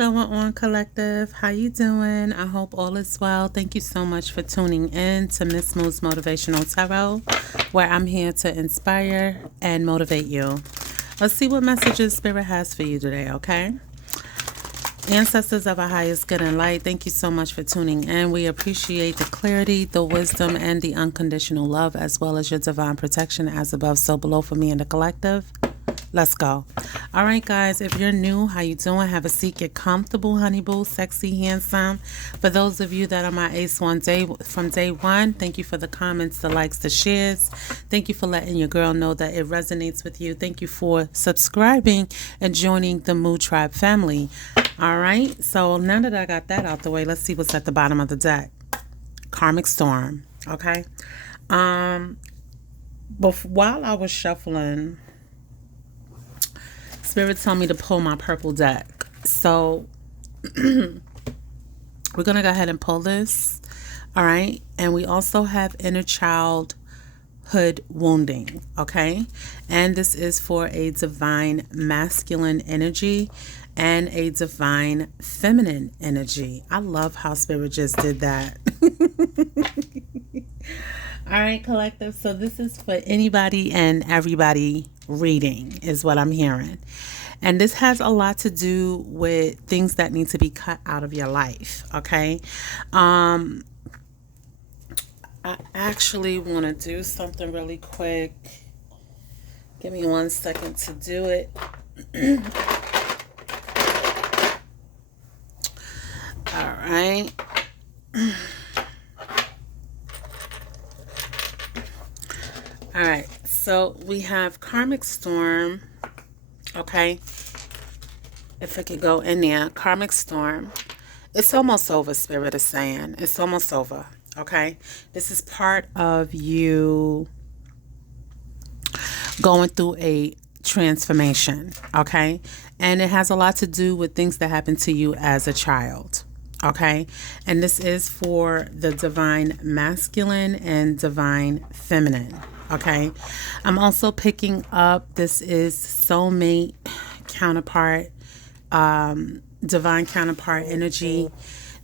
going on, collective? How you doing? I hope all is well. Thank you so much for tuning in to Miss Mood's Motivational Tarot, where I'm here to inspire and motivate you. Let's see what messages Spirit has for you today, okay? Ancestors of our highest good and light, thank you so much for tuning in. We appreciate the clarity, the wisdom, and the unconditional love, as well as your divine protection as above, so below for me and the collective. Let's go. All right, guys, if you're new, how you doing? Have a seat. Get comfortable, honey boo, sexy, handsome. For those of you that are my ace one day from day one, thank you for the comments, the likes, the shares. Thank you for letting your girl know that it resonates with you. Thank you for subscribing and joining the Mood Tribe family. All right, so now that I got that out the way, let's see what's at the bottom of the deck. Karmic Storm, okay? But while I was shuffling, Spirit told me to pull my purple deck. So we're going to go ahead and pull this. All right. And we also have inner childhood wounding. Okay. And this is for a divine masculine energy and a divine feminine energy. I love how Spirit just did that. All right, collective. So this is for anybody and everybody reading is what I'm hearing. And this has a lot to do with things that need to be cut out of your life. Okay. I actually want to do something really quick. Give me 1 second to do it. All right. All right, so we have Karmic Storm, okay? If it could go in there, Karmic Storm. It's almost over, Spirit is saying. It's almost over, okay? This is part of you going through a transformation, okay? And it has a lot to do with things that happened to you as a child, okay? And this is for the divine masculine and divine feminine. Okay, I'm also picking up, this is soulmate counterpart, divine counterpart energy.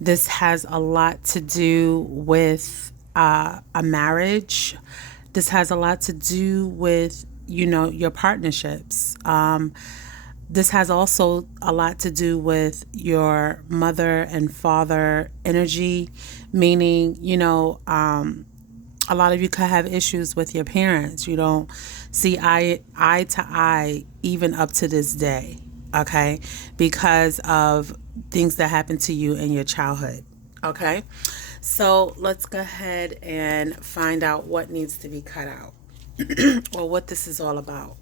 This has a lot to do with a marriage. This has a lot to do with, you know, your partnerships. This has also a lot to do with your mother and father energy, meaning, you know, a lot of you could have issues with your parents. You don't see eye to eye even up to this day, okay? Because of things that happened to you in your childhood, okay? So let's go ahead and find out what needs to be cut out or what this is all about.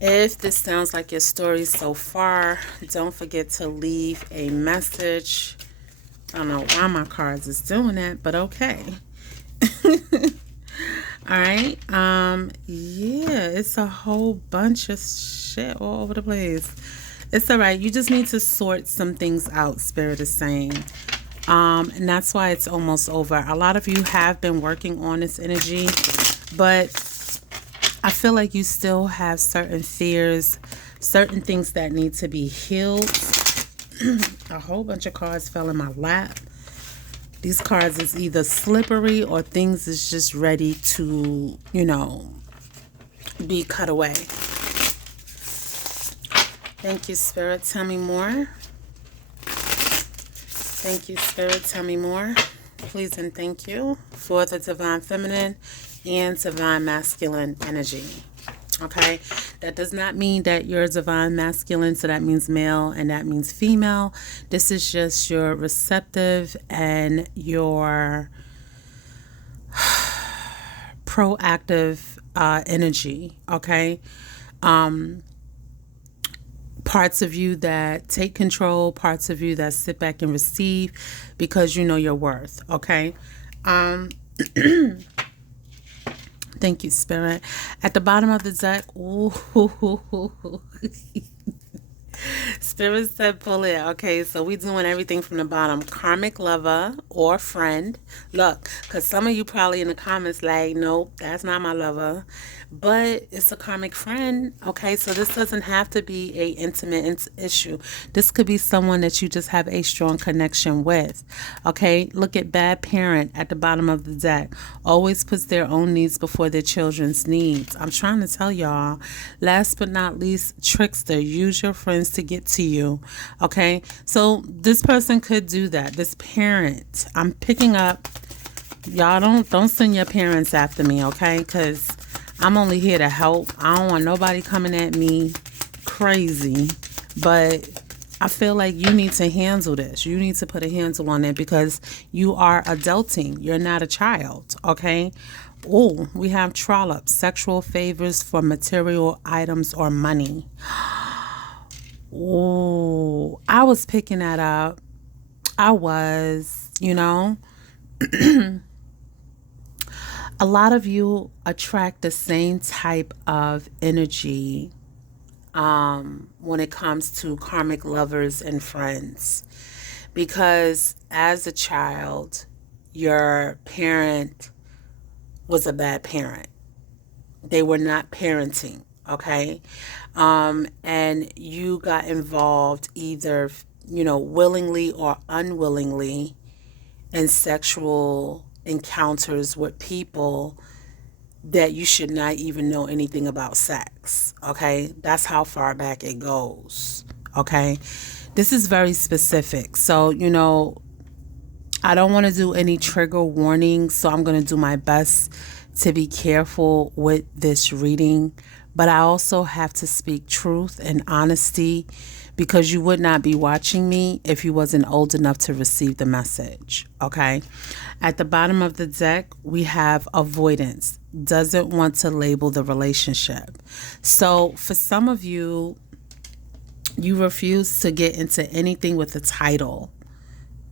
If this sounds like your story so far, don't forget to leave a message. I don't know why my cards is doing that, but okay. All right. Yeah, it's a whole bunch of shit all over the place. It's all right. You just need to sort some things out, Spirit is saying. And that's why it's almost over. A lot of you have been working on this energy, but I feel like you still have certain fears, certain things that need to be healed. A whole bunch of cards fell in my lap. These cards is either slippery or things is just ready to, you know, be cut away. Thank you, Spirit. Tell me more. Thank you, Spirit. Tell me more. Please and thank you for the divine feminine and divine masculine energy. Okay, that does not mean that you're divine masculine, so that means male and that means female. This is just your receptive and your proactive energy, okay? Parts of you that take control, parts of you that sit back and receive because you know your worth, okay? Thank you, Spirit. At the bottom of the deck, ooh, Spirit said pull it. Okay, so we doing everything from the bottom. Karmic lover or friend. Look, because some of you probably in the comments like, nope, that's not my lover. But it's a karmic friend. Okay, so this doesn't have to be a intimate issue. This could be someone that you just have a strong connection with. Okay, look at bad parent at the bottom of the deck. Always puts their own needs before their children's needs. I'm trying to tell y'all. Last but not least, trickster. Use your friends to get to you. Okay, so this person could do that. This parent. I'm picking up. Y'all don't send your parents after me, okay? Because I'm only here to help. I don't want nobody coming at me crazy. But I feel like you need to handle this. You need to put a handle on it because you are adulting. You're not a child, okay? Oh, we have trollop, sexual favors for material items or money. Oh, I was picking that up. I was. A lot of you attract the same type of energy when it comes to karmic lovers and friends. Because as a child, your parent was a bad parent. They were not parenting, okay? And you got involved either, willingly or unwillingly in sexual encounters with people that you should not even know anything about sex, okay? That's how far back it goes, okay? This is very specific. So, I don't want to do any trigger warnings, so I'm going to do my best to be careful with this reading. But I also have to speak truth and honesty because you would not be watching me if you wasn't old enough to receive the message, okay? At the bottom of the deck, we have avoidance, doesn't want to label the relationship. So for some of you, you refuse to get into anything with a title,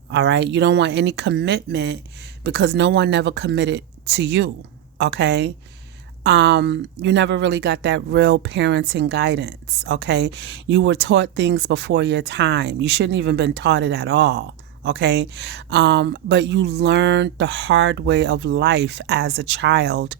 all right? You don't want any commitment because no one never committed to you, okay? You never really got that real parenting guidance, okay? You were taught things before your time. You shouldn't even been taught it at all, okay? But you learned the hard way of life as a child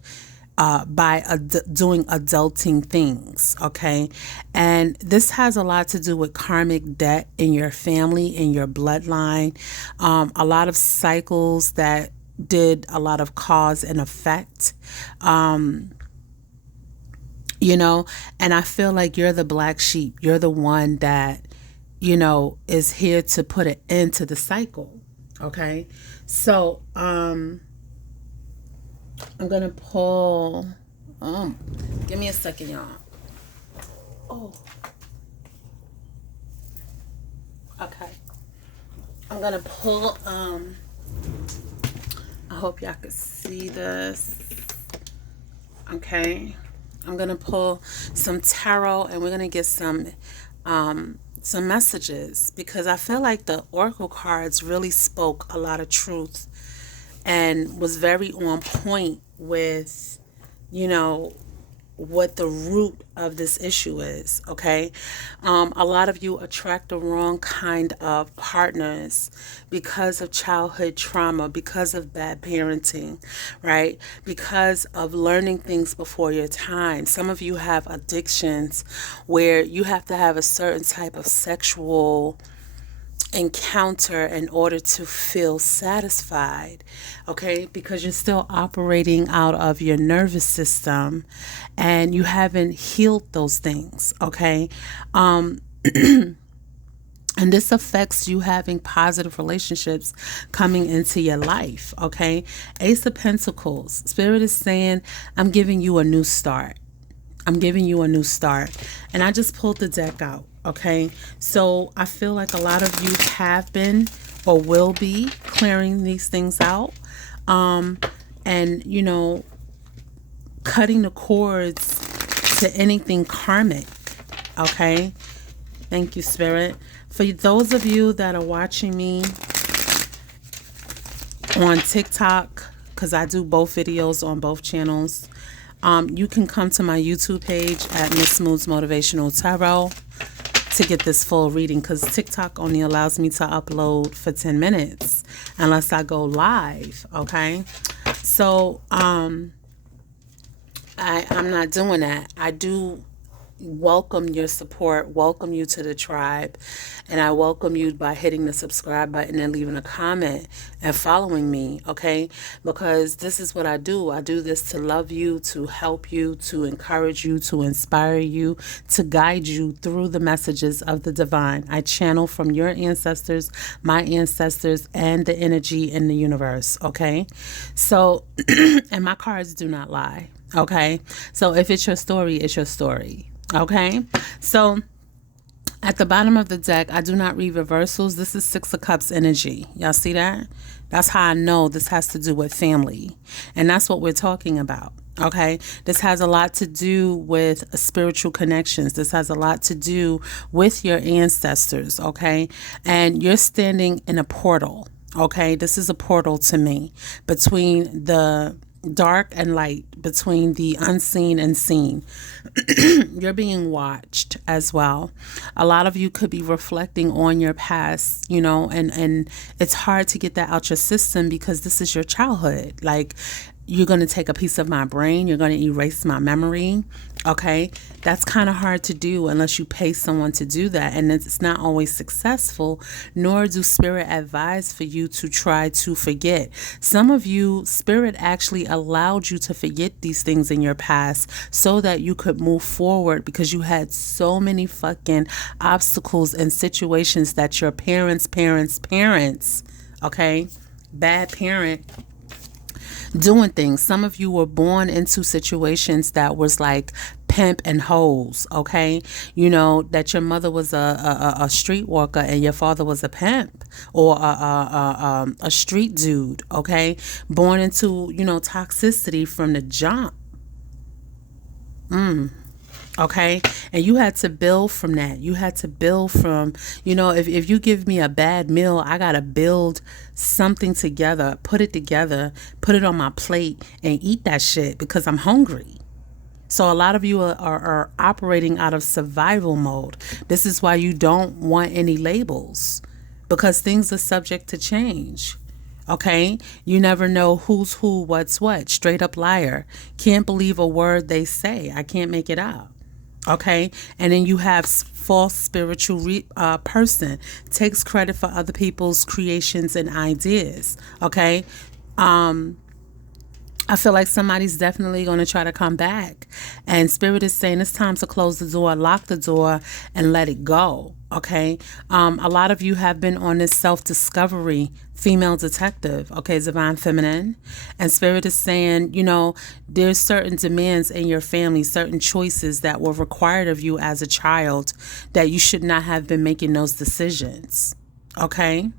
by doing adulting things, okay? And this has a lot to do with karmic debt in your family, in your bloodline, a lot of cycles that did a lot of cause and effect, and I feel like you're the black sheep. You're the one that, is here to put an end to the cycle. Okay. So, I'm going to pull, give me a second, y'all. Oh, okay. I'm going to pull, I hope y'all can see this. Okay. I'm going to pull some tarot and we're going to get some messages because I feel like the oracle cards really spoke a lot of truth and was very on point with, what the root of this issue is, okay? A lot of you attract the wrong kind of partners because of childhood trauma, because of bad parenting, right? Because of learning things before your time. Some of you have addictions where you have to have a certain type of sexual encounter in order to feel satisfied, okay? Because you're still operating out of your nervous system and you haven't healed those things, okay? And this affects you having positive relationships coming into your life, okay? Ace of Pentacles. Spirit is saying, I'm giving you a new start. I'm giving you a new start. And I just pulled the deck out, okay? So I feel like a lot of you have been or will be clearing these things out. And, cutting the cords to anything karmic, okay? Thank you, Spirit. For those of you that are watching me on TikTok, because I do both videos on both channels, you can come to my YouTube page at Miss Mood's Motivational Tarot to get this full reading, because TikTok only allows me to upload for 10 minutes unless I go live. Okay. So I'm not doing that. I do welcome your support, welcome you to the tribe, and I welcome you by hitting the subscribe button and leaving a comment and following me, okay? Because this is what I do. I do this to love you, to help you, to encourage you, to inspire you, to guide you through the messages of the divine. I channel from your ancestors, my ancestors, and the energy in the universe, okay? So, and my cards do not lie, okay? So if it's your story, it's your story. Okay, so at the bottom of the deck, I do not read reversals. This is Six of Cups energy. Y'all see that? That's how I know this has to do with family. And that's what we're talking about. Okay, this has a lot to do with spiritual connections. This has a lot to do with your ancestors. Okay, and you're standing in a portal. Okay, this is a portal to me between the dark and light, between the unseen and seen. You're being watched as well. A lot of you could be reflecting on your past, you know, and it's hard to get that out your system because this is your childhood. Like, you're going to take a piece of my brain, you're going to erase my memory. Okay, that's kind of hard to do unless you pay someone to do that, and it's not always successful, nor do spirit advise for you to try to forget. Some of you, spirit actually allowed you to forget these things in your past so that you could move forward, because you had so many fucking obstacles and situations that your parents, okay, bad parent, doing things. Some of you were born into situations that was like pimp and hoes, okay? You know, that your mother was a streetwalker and your father was a pimp or a street dude, okay? Born into, you know, toxicity from the jump. Okay, and you had to build from that. You had to build from, you know, if you give me a bad meal, I gotta build something together, put it together, put it on my plate and eat that shit because I'm hungry. So a lot of you are operating out of survival mode. This is why you don't want any labels, because things are subject to change. Okay, you never know who's who, what's what. Straight up liar. Can't believe a word they say. I can't make it up. Okay, and then you have false spiritual person, takes credit for other people's creations and ideas. Okay, I feel like somebody's definitely going to try to come back, and spirit is saying it's time to close the door, lock the door, and let it go. Okay, a lot of you have been on this self-discovery, female detective, okay, divine feminine, and spirit is saying, you know, there's certain demands in your family, certain choices that were required of you as a child that you should not have been making those decisions. Okay.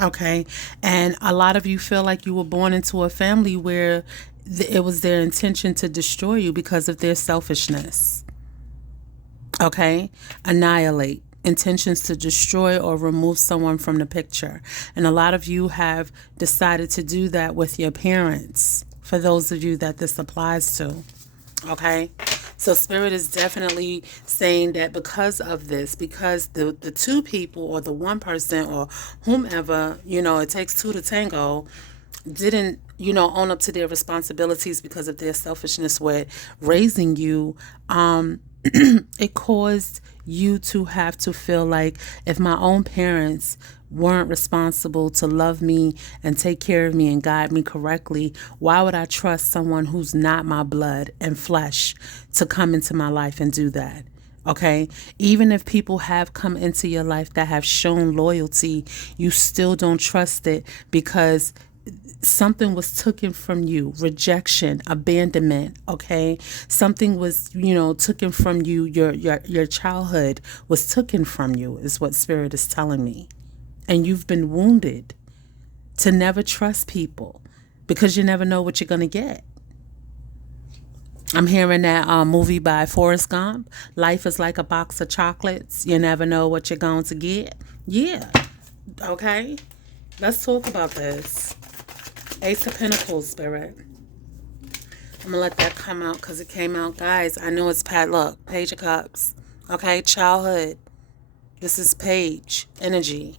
Okay. And a lot of you feel like you were born into a family where it was their intention to destroy you because of their selfishness. Okay. Annihilate. Intentions to destroy or remove someone from the picture. And a lot of you have decided to do that with your parents, for those of you that this applies to. Okay. So spirit is definitely saying that because of this, because the two people or the one person or whomever, you know, it takes two to tango, didn't, you know, own up to their responsibilities because of their selfishness with raising you, it caused you to have to feel like, if my own parents weren't responsible to love me and take care of me and guide me correctly, why would I trust someone who's not my blood and flesh to come into my life and do that? Okay, even if people have come into your life that have shown loyalty, you still don't trust it because something was taken from you. Rejection, abandonment. Okay, something was, you know, taken from you. Your childhood was taken from you, is what spirit is telling me. And you've been wounded to never trust people because you never know what you're going to get. I'm hearing that movie by Forrest Gump. Life is like a box of chocolates. You never know what you're going to get. Yeah. Okay. Let's talk about this. Ace of Pentacles, Spirit. I'm going to let that come out because it came out. Guys, I know it's look, Page of Cups. Okay, childhood. This is Page energy.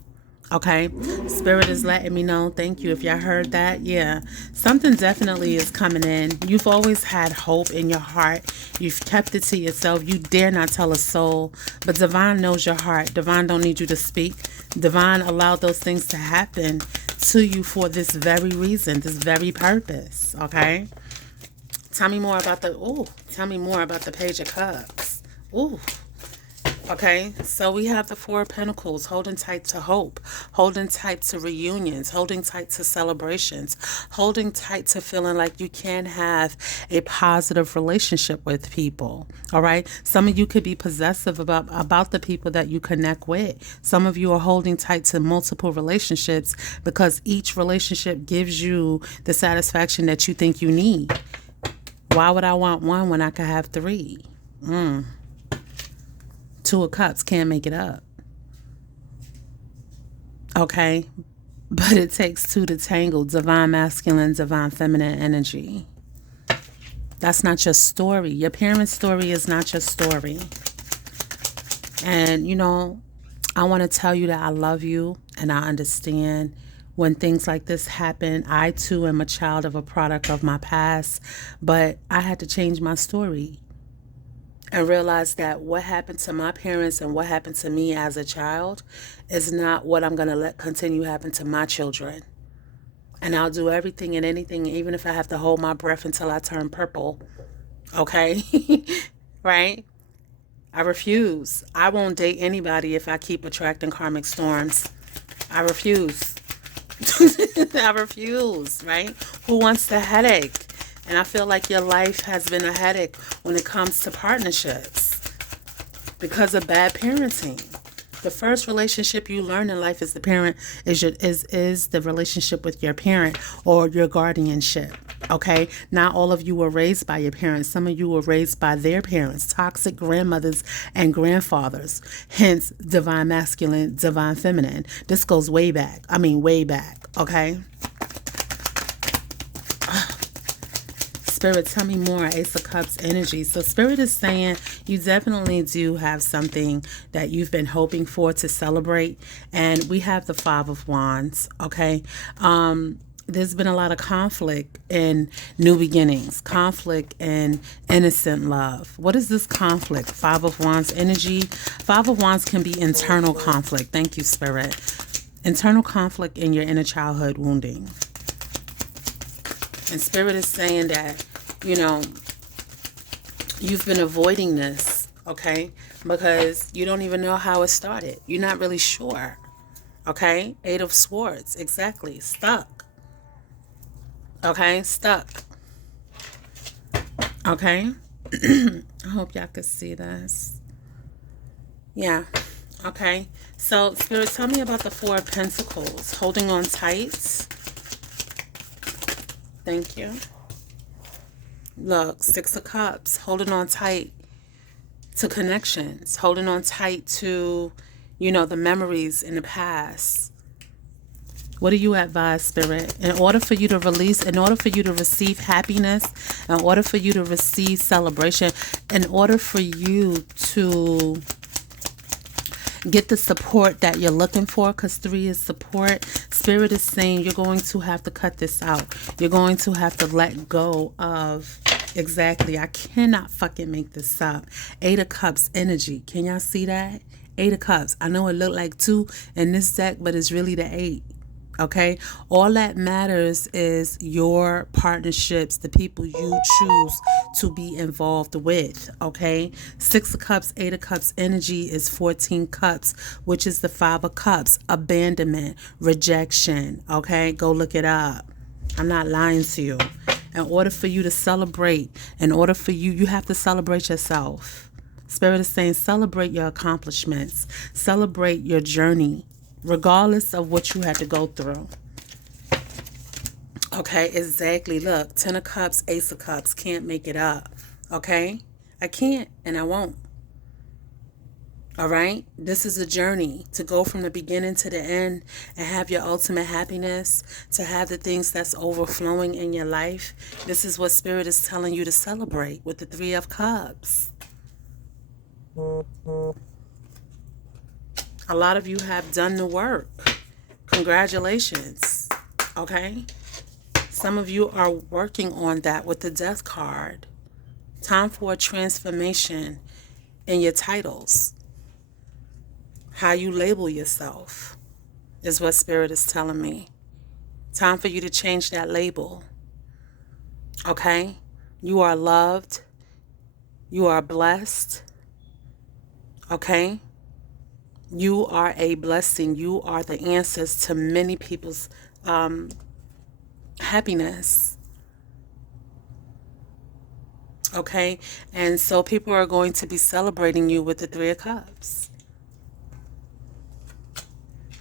Okay, Spirit is letting me know. Thank you. If y'all heard that, yeah, something definitely is coming in. You've always had hope in your heart. You've kept it to yourself. You dare not tell a soul. But Divine knows your heart. Divine don't need you to speak. Divine allowed those things to happen to you for this very reason, this very purpose. Okay. Tell me more about tell me more about the Page of Cups. Ooh. Okay, so we have the Four of Pentacles, holding tight to hope, holding tight to reunions, holding tight to celebrations, holding tight to feeling like you can have a positive relationship with people. All right, some of you could be possessive about the people that you connect with. Some of you are holding tight to multiple relationships because each relationship gives you the satisfaction that you think you need. Why would I want one when I could have three? Two of Cups can't make it up. Okay, but it takes two to tangle. Divine masculine, divine feminine energy. That's not your story. Your parents' story is not your story. And, you know, I want to tell you that I love you and I understand when things like this happen. I, too, am a child of a product of my past, but I had to change my story and realize that what happened to my parents and what happened to me as a child is not what I'm going to let continue happen to my children. And I'll do everything and anything, even if I have to hold my breath until I turn purple. Okay? Right? I refuse. I won't date anybody if I keep attracting karmic storms. I refuse. I refuse, right? Who wants the headache? And I feel like your life has been a headache when it comes to partnerships because of bad parenting. The first relationship you learn in life is the relationship with your parent or your guardianship. Okay, not all of you were raised by your parents. Some of you were raised by their parents, toxic grandmothers and grandfathers. Hence, divine masculine, divine feminine. This goes way back. I mean, way back. Okay. Spirit, tell me more. Ace of Cups energy. So Spirit is saying you definitely do have something that you've been hoping for to celebrate. And we have the Five of Wands. Okay. There's been a lot of conflict in new beginnings, conflict and innocent love. What is this conflict? Five of Wands energy. Five of Wands can be internal conflict. Thank you, Spirit. Internal conflict in your inner childhood wounding. And Spirit is saying that, you know, you've been avoiding this, okay? Because you don't even know how it started. You're not really sure, okay? Eight of Swords, exactly. Stuck. Okay, stuck. Okay? I hope y'all could see this. Yeah, okay. So, Spirit, tell me about the Four of Pentacles. Holding on tight. Thank you. Look, Six of Cups, holding on tight to connections, holding on tight to, you know, the memories in the past. What do you advise, Spirit? In order for you to release, in order for you to receive happiness, in order for you to receive celebration, in order for you to get the support that you're looking for, because 3 is support. Spirit is saying you're going to have to cut this out. You're going to have to let go of, exactly, I cannot fucking make this up. 8 of Cups energy. Can y'all see that? 8 of Cups. I know it looked like 2 in this deck, but it's really the 8. Okay, all that matters is your partnerships, the people you choose to be involved with. Okay, 6 of Cups, 8 of Cups energy is 14 cups, which is the 5 of Cups, abandonment, rejection. Okay, go look it up. I'm not lying to you. In order for you to celebrate, in order for you have to celebrate yourself. Spirit is saying celebrate your accomplishments, celebrate your journey, regardless of what you had to go through. Okay, exactly. Look, 10 of Cups, Ace of Cups. Can't make it up. Okay? I can't and I won't. All right? This is a journey to go from the beginning to the end and have your ultimate happiness, to have the things that's overflowing in your life. This is what Spirit is telling you to celebrate with the Three of Cups. A lot of you have done the work. Congratulations. Okay? Some of you are working on that with the Death card. Time for a transformation in your titles. How you label yourself is what Spirit is telling me. Time for you to change that label. Okay? You are loved. You are blessed. Okay? You are a blessing. You are the answers to many people's happiness. Okay? And so people are going to be celebrating you with the Three of Cups.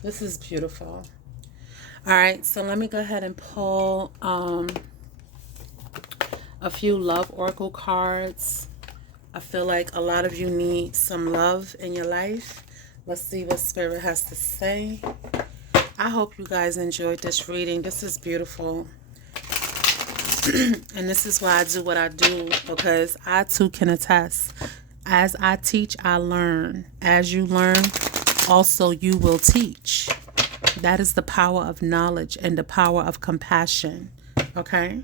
This is beautiful. All right, so let me go ahead and pull a few love oracle cards. I feel like a lot of you need some love in your life. Let's see what Spirit has to say. I hope you guys enjoyed this reading. This is beautiful. And this is why I do what I do, because I too can attest. As I teach, I learn. As you learn, also you will teach. That is the power of knowledge and the power of compassion. Okay?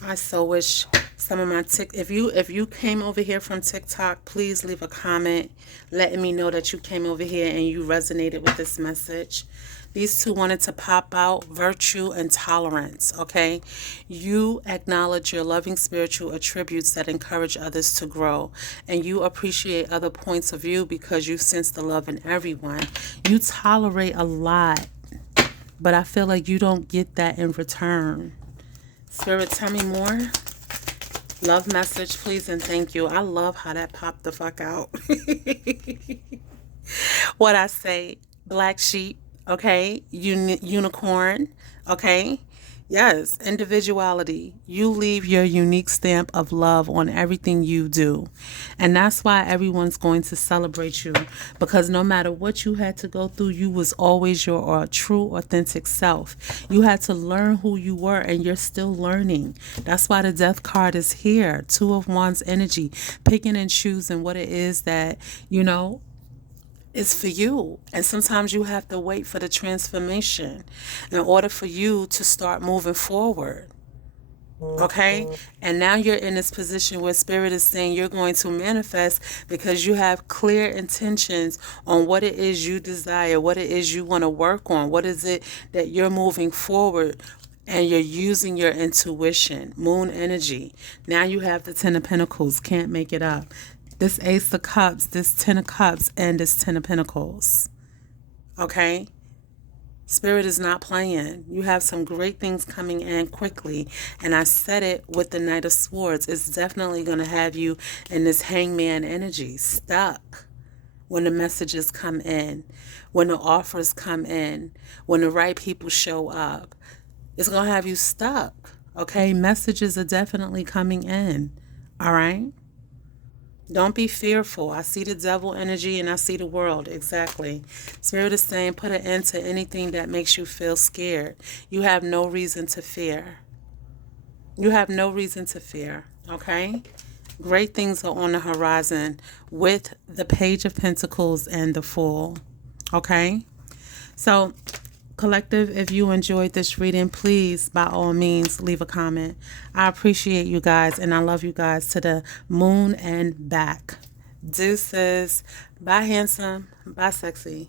I so wish some of my if you came over here from TikTok, please leave a comment letting me know that you came over here and you resonated with this message. These two wanted to pop out virtue and tolerance, okay? You acknowledge your loving spiritual attributes that encourage others to grow, and you appreciate other points of view because you sense the love in everyone. You tolerate a lot, but I feel like you don't get that in return. Spirit, tell me more. Love message, please, and thank you. I love how that popped the fuck out. What I say, black sheep, okay? Unicorn, okay? Yes, individuality. You leave your unique stamp of love on everything you do. And that's why everyone's going to celebrate you. Because no matter what you had to go through, you was always your true, authentic self. You had to learn who you were, and you're still learning. That's why the Death card is here. Two of Wands energy. Picking and choosing what it is that, it's for you. And sometimes you have to wait for the transformation in order for you to start moving forward. Okay? And now you're in this position where Spirit is saying you're going to manifest because you have clear intentions on what it is you desire, what it is you want to work on, what is it that you're moving forward, and you're using your intuition. Moon energy. Now you have the Ten of Pentacles. Can't make it up. This Ace of Cups, this Ten of Cups, and this Ten of Pentacles. Okay? Spirit is not playing. You have some great things coming in quickly. And I said it with the Knight of Swords. It's definitely going to have you in this hangman energy, stuck. When the messages come in, when the offers come in, when the right people show up. It's going to have you stuck. Okay? Messages are definitely coming in. All right? Don't be fearful. I see the devil energy and I see the world. Exactly. Spirit is saying put an end to anything that makes you feel scared. You have no reason to fear. You have no reason to fear. Okay? Great things are on the horizon with the Page of Pentacles and the Fool. Okay? So, collective, if you enjoyed this reading, please, by all means, leave a comment. I appreciate you guys, and I love you guys to the moon and back. Deuces. Bye, handsome. Bye, sexy.